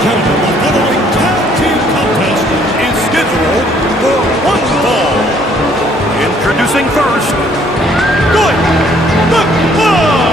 and gentlemen, the following tag team contest is scheduled for one fall. Introducing first, Doink, the Ball!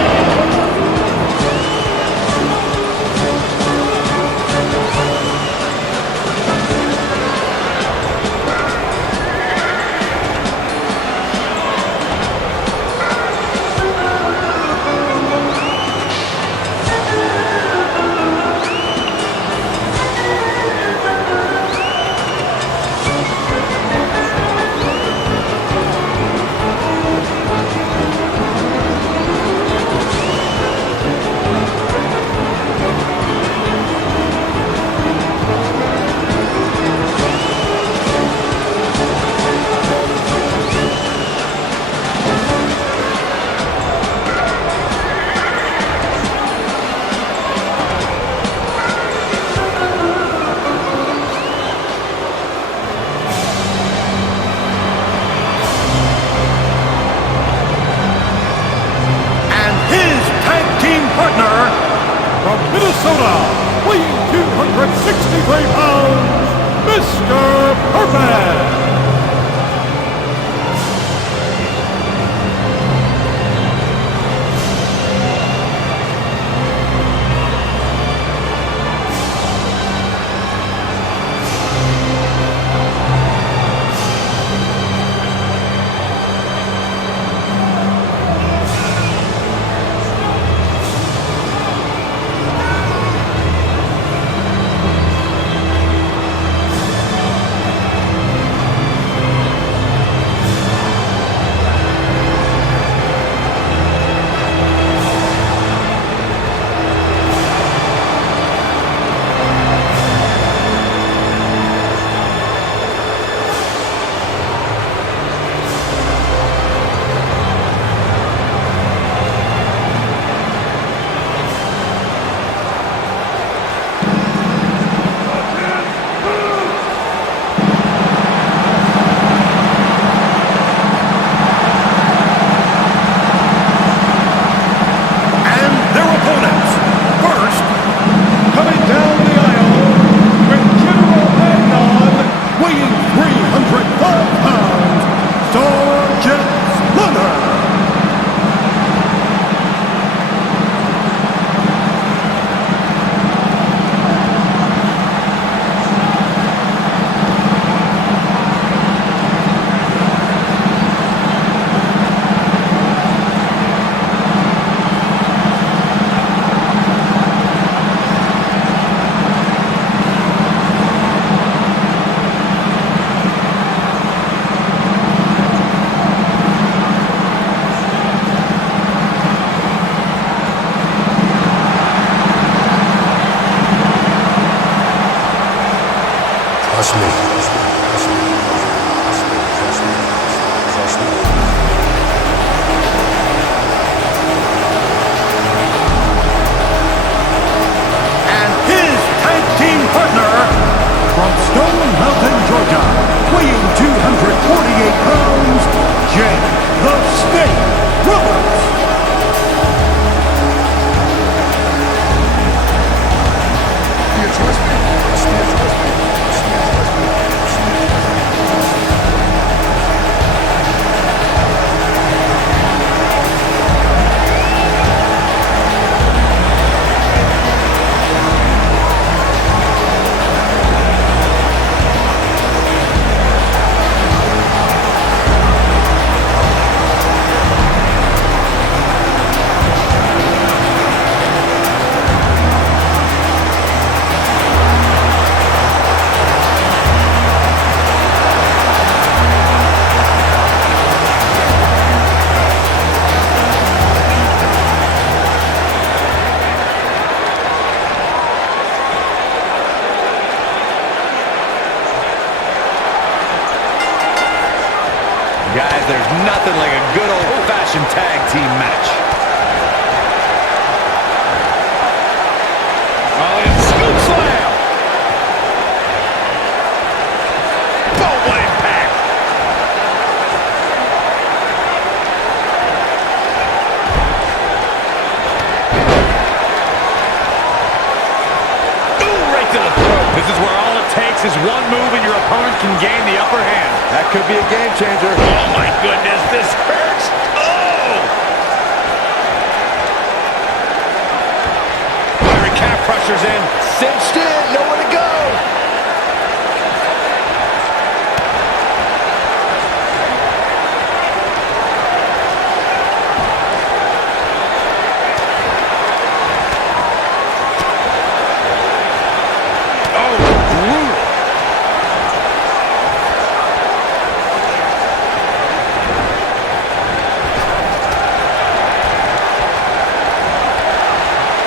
From Minnesota, weighing 263 pounds, Mr. Perfect! Guys, there's nothing like a good old-fashioned tag team match. Oh, and scoop slam! Boom, what impact! Ooh, right to to the throat. This is where all it takes is one move and your opponent can gain the upper hand. That could be a game changer. Oh my goodness, this hurts. Oh! Fiery calf crushers in. Cinched in, nowhere to go.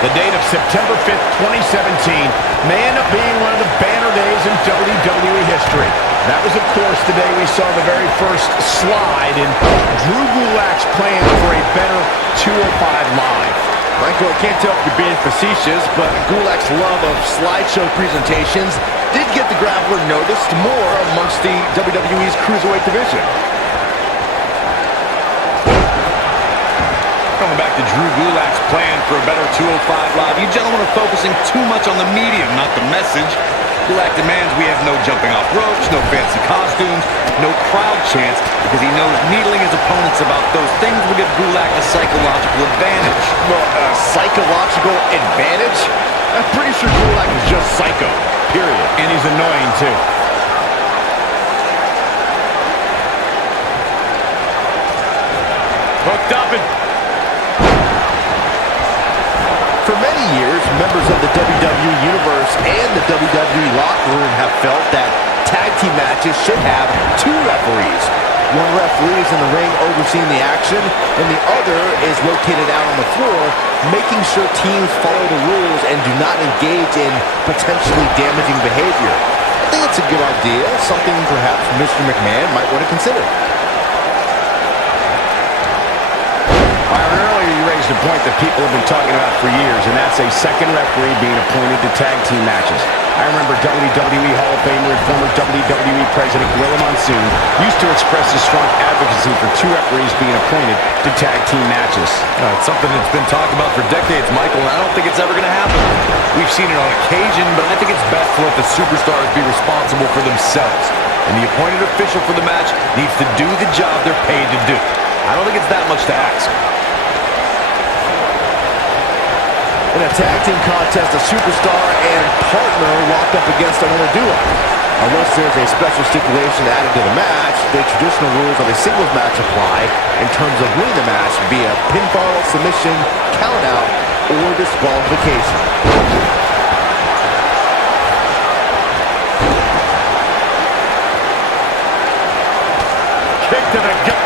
The date of September 5th, 2017 may end up being one of the banner days in WWE history. That was, of course, the day we saw the very first slide in Drew Gulak's plan for a better 205 Live. Franco, I can't tell if you're being facetious, but Gulak's love of slideshow presentations did get the grappler noticed more amongst the WWE's Cruiserweight division. Coming back to Drew Gulak's plan for a better 205 Live. You gentlemen are focusing too much on the medium, not the message. Gulak demands we have no jumping off ropes, no fancy costumes, no crowd chants, because he knows needling his opponents about those things will give Gulak a psychological advantage. Well, psychological advantage? I'm pretty sure Gulak is just psycho, period. And he's annoying, too. Hooked up and... For many years, members of the WWE Universe and the WWE locker room have felt that tag team matches should have two referees. One referee is in the ring overseeing the action, and the other is located out on the floor, making sure teams follow the rules and do not engage in potentially damaging behavior. I think it's a good idea, something perhaps Mr. McMahon might want to consider. A point that people have been talking about for years, and that's a second referee being appointed to tag team matches. I remember WWE Hall of Famer and former WWE President Gorilla Monsoon used to express his strong advocacy for two referees being appointed to tag team matches. It's something that's been talked about for decades, Michael, and I don't think it's ever going to happen. We've seen it on occasion, but I think it's best to let the superstars be responsible for themselves. And the appointed official for the match needs to do the job they're paid to do. I don't think it's that much to ask. In a tag team contest, a superstar and partner locked up against another duo. Unless there's a special stipulation added to the match, the traditional rules of a singles match apply in terms of winning the match via pinfall, submission, countout, or disqualification. Kick to the gut.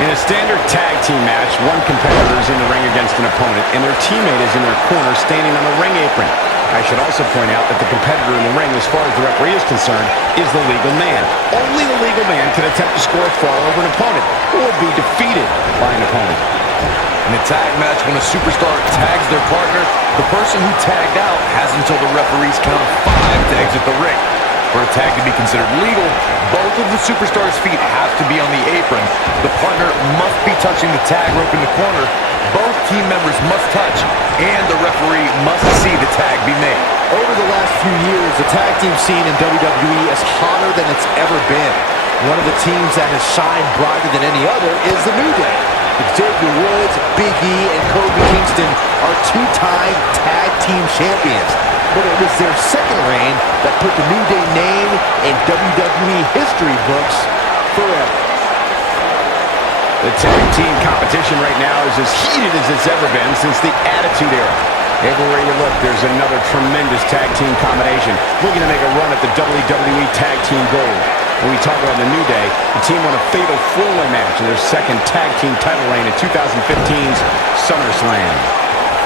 In a standard tag team match, one competitor is in the ring against an opponent, and their teammate is in their corner standing on the ring apron. I should also point out that the competitor in the ring, as far as the referee is concerned, is the legal man. Only the legal man can attempt to score a fall over an opponent or be defeated by an opponent. In a tag match, when a superstar tags their partner, the person who tagged out has until the referees count 5 to exit the ring. For a tag to be considered legal, both of the superstars' feet have to be on the apron. The partner must be touching the tag rope in the corner. Both team members must touch, and the referee must see the tag be made. Over the last few years, the tag team scene in WWE is hotter than it's ever been. One of the teams that has shined brighter than any other is the New Day. Xavier Woods, Big E, and Kofi Kingston are two-time tag team champions. But it was their second reign that put the New Day name in WWE history books forever. The tag team competition right now is as heated as it's ever been since the Attitude Era. Everywhere you look, there's another tremendous tag team combination looking to make a run at the WWE Tag Team Gold. When we talk about the New Day, the team won a fatal four-way match in their second tag team title reign in 2015's SummerSlam.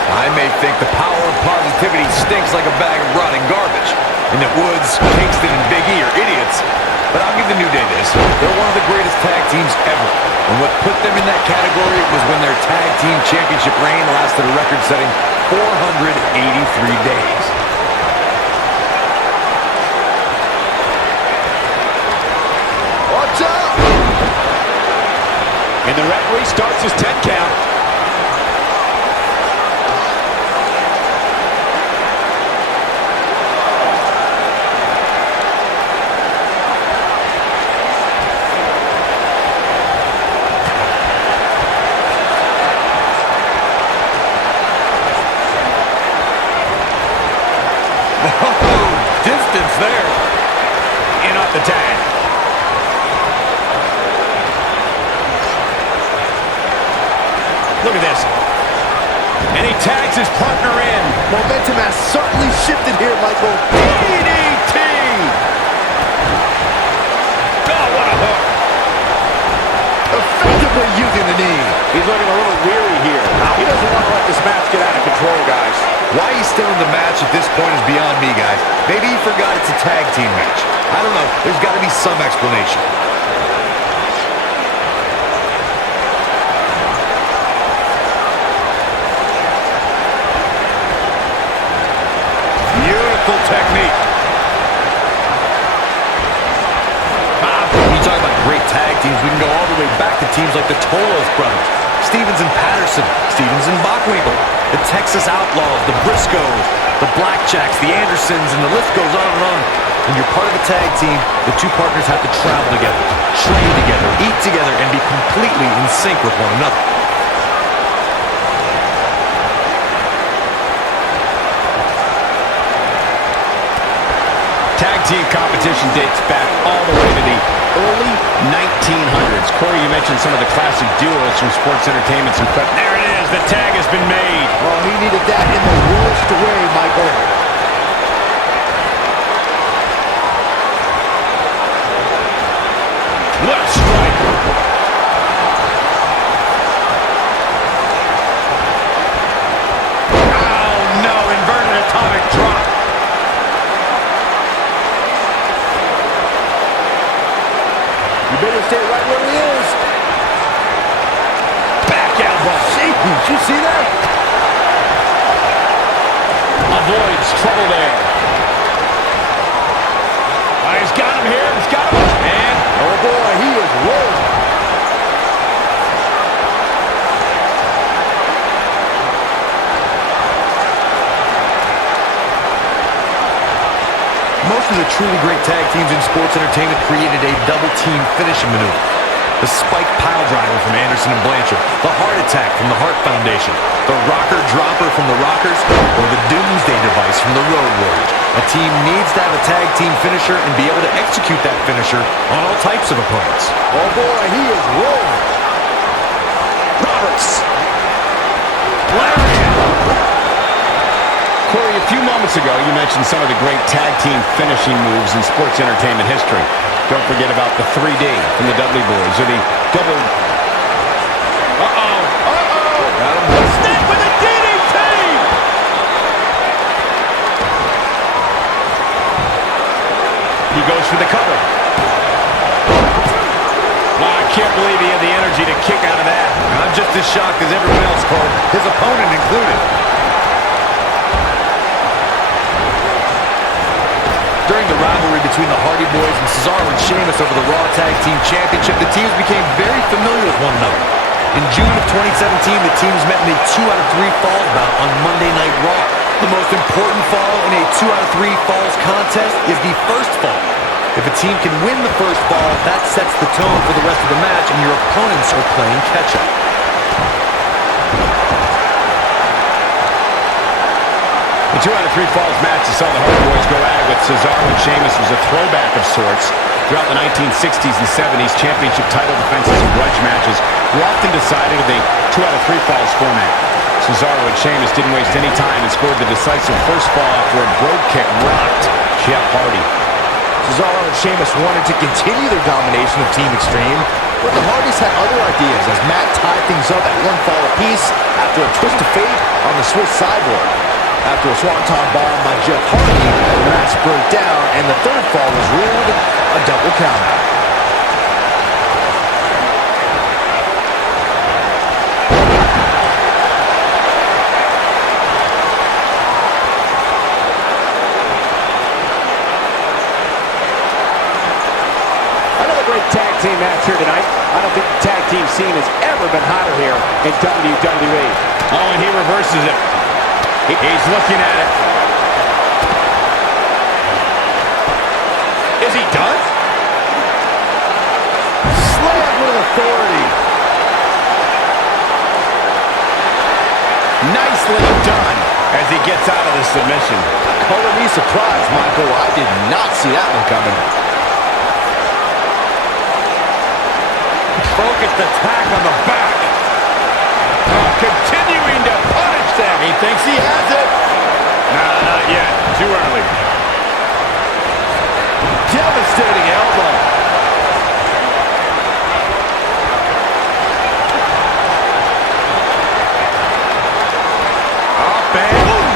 I may think the power of positivity stinks like a bag of rotting garbage, and that Woods, Kingston, and Big E are idiots, but I'll give the New Day this. They're one of the greatest tag teams ever, and what put them in that category was when their tag team championship reign lasted a record-setting 483 days. Watch out! And the referee starts his 10 count. there. In off the tag. Look at this. And he tags his partner in. Momentum has certainly shifted here, Michael. DDT! Oh, what a hook. Effectively using the knee. He's looking a little weary here. He doesn't want to let this match get out of control, guys. Why he's still in the match at this point is beyond me, guys. Maybe he forgot it's a tag team match. I don't know. There's got to be some explanation. Beautiful technique. You talk about great tag teams. We can go all the way back to teams like the Tolos brothers, Stevens and Patterson, Stevens and Bockwinkel, the Texas Outlaws, the Briscoes, the Blackjacks, the Andersons, and the list goes on and on. When you're part of a tag team, the two partners have to travel together, train together, eat together, and be completely in sync with one another. Tag team competition dates back all the way to the early 1900s. Corey, you mentioned some of the classic duos from sports entertainment. There it is. The tag has been made. Oh, he needed that in the worst way, Michael. What a strike. Oh, no. Inverted atomic drop. You better stay right where he is. Back elbow. Jeez, did you see that? Avoids trouble there. Oh, he's got him here. He's got him. And Oh boy, he is rolling. Most of the truly great tag teams in sports entertainment created a double-team finishing maneuver. The spike pile driver from Anderson and Blanchard, the heart attack from the Hart Foundation, the rocker dropper from the Rockers, or the doomsday device from the Road Warriors. A team needs to have a tag team finisher and be able to execute that finisher on all types of opponents. Oh boy, he is rolling. Roberts. Lariat. Corey, a few moments ago, you mentioned some of the great tag team finishing moves in sports entertainment history. Don't forget about the 3D from the Dudley Boys, or the double... Got him. Snap with a DDT! He goes for the cover. Wow, I can't believe he had the energy to kick out of that. I'm just as shocked as everyone else, Cole, his opponent included. During the rivalry between the Hardy Boys and Cesaro and Sheamus over the Raw Tag Team Championship, the teams became very familiar with one another. In June of 2017, the teams met in a 2 out of 3 falls bout on Monday Night Raw. The most important fall in a 2 out of 3 falls contest is the first fall. If a team can win the first fall, that sets the tone for the rest of the match, and your opponents are playing catch-up. The 2 out of 3 falls match that saw the Hardy Boys go at it with Cesaro and Sheamus was a throwback of sorts. Throughout the 1960s and 70s, championship title defenses and grudge matches were often decided in the 2 out of 3 falls format. Cesaro and Sheamus didn't waste any time and scored the decisive first fall after a brogue kick rocked Jeff Hardy. Cesaro and Sheamus wanted to continue their domination of Team Extreme, but the Hardys had other ideas as Matt tied things up at 1 fall apiece after a twist of fate on the Swiss sideboard. After a swanton bomb by Jeff Hardy, the match broke down, and the third fall was ruled a double countout. Another great tag team match here tonight. I don't think the tag team scene has ever been hotter here in WWE. Oh, and he reverses it. He's looking at it. Is he done? Slam with authority. Nicely done. as he gets out of the submission. Color me surprised, Michael. I did not see that one coming. Focused attack on the back. Continuing to punish them. He thinks he has it. Nah, not yet. Too early. Devastating elbow. Up and boom.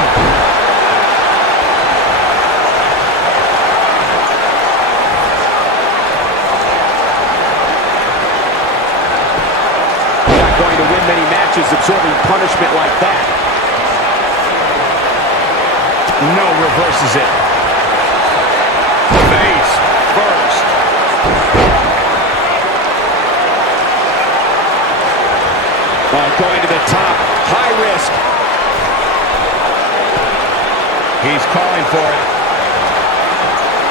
Not going to win many matches absorbing punishment like that. No, reverses it. Face first. Going to the top. High risk. He's calling for it.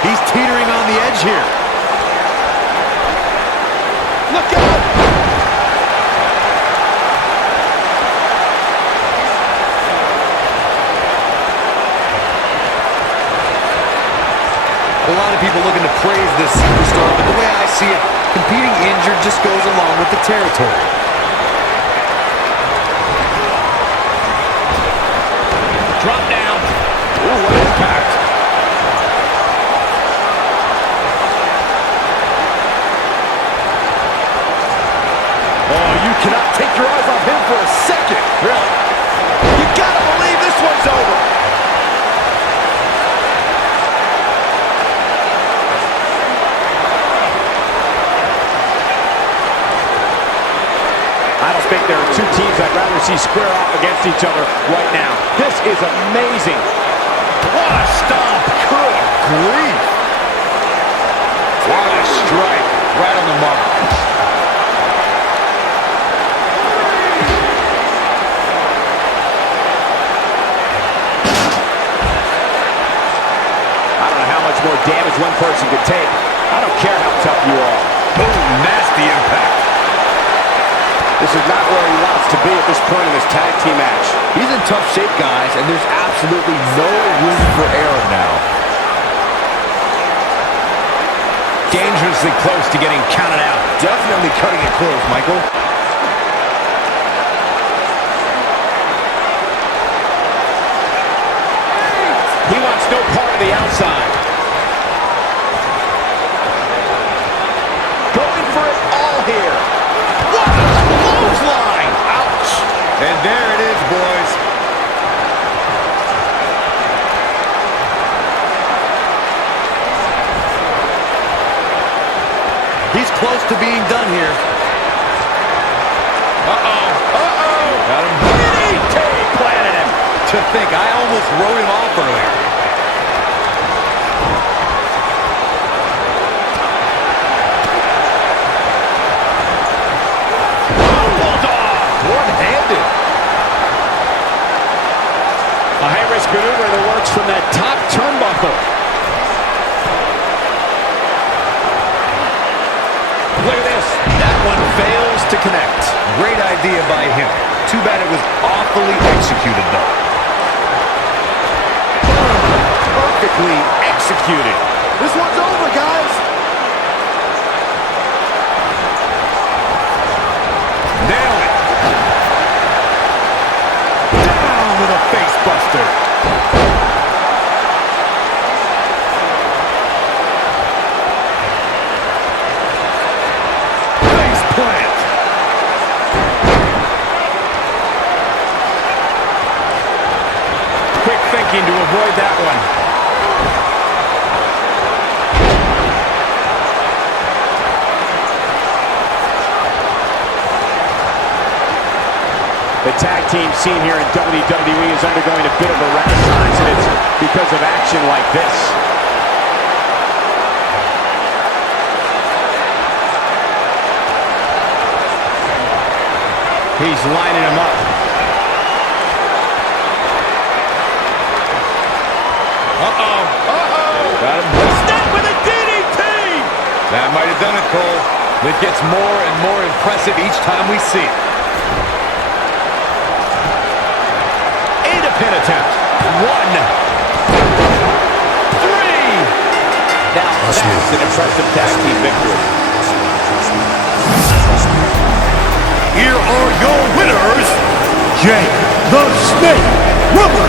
He's teetering on the edge here. Look out! A lot of people looking to praise this superstar, but the way I see it, competing injured just goes along with the territory. Drop down. Ooh, what impact. Oh, you cannot take your eyes off him for a second. Really? You gotta believe this one's over. I don't think there are two teams I'd rather see square off against each other right now. This is amazing. What a stomp. Good grief. What a strike. Right on the mark. I don't know how much more damage one person could take. I don't care how tough you are. Boom, nasty impact. This is not where he wants to be at this point in this tag team match. He's in tough shape, guys, and there's absolutely no room for error now. Dangerously close to getting counted out. Definitely cutting it close, Michael. He wants no part of the outside. Going for it all here. What a clothesline! Ouch! And there it is, boys. He's close to being done here. Uh-oh. Uh-oh. Got him. DDT planted him. To think, I almost wrote him off earlier. One-handed. A high-risk maneuver that works from that top turnbuckle. Look at this. That one fails to connect. Great idea by him. Too bad it was awfully executed, though. Perfectly executed. This one's over, guys. Nailed it. Down with a face buster. Face plant. Quick thinking to avoid that one. The tag team scene here in WWE is undergoing a bit of a renaissance, and it's because of action like this. He's lining him up. Uh-oh. Uh-oh. Got him. Snap with a DDT. That might have done it, Cole. It gets more and more impressive each time we see it. Into pin attempt. 1, 3. Now that's an impressive tag team victory. Here are your winners, Jake the Snake Roberts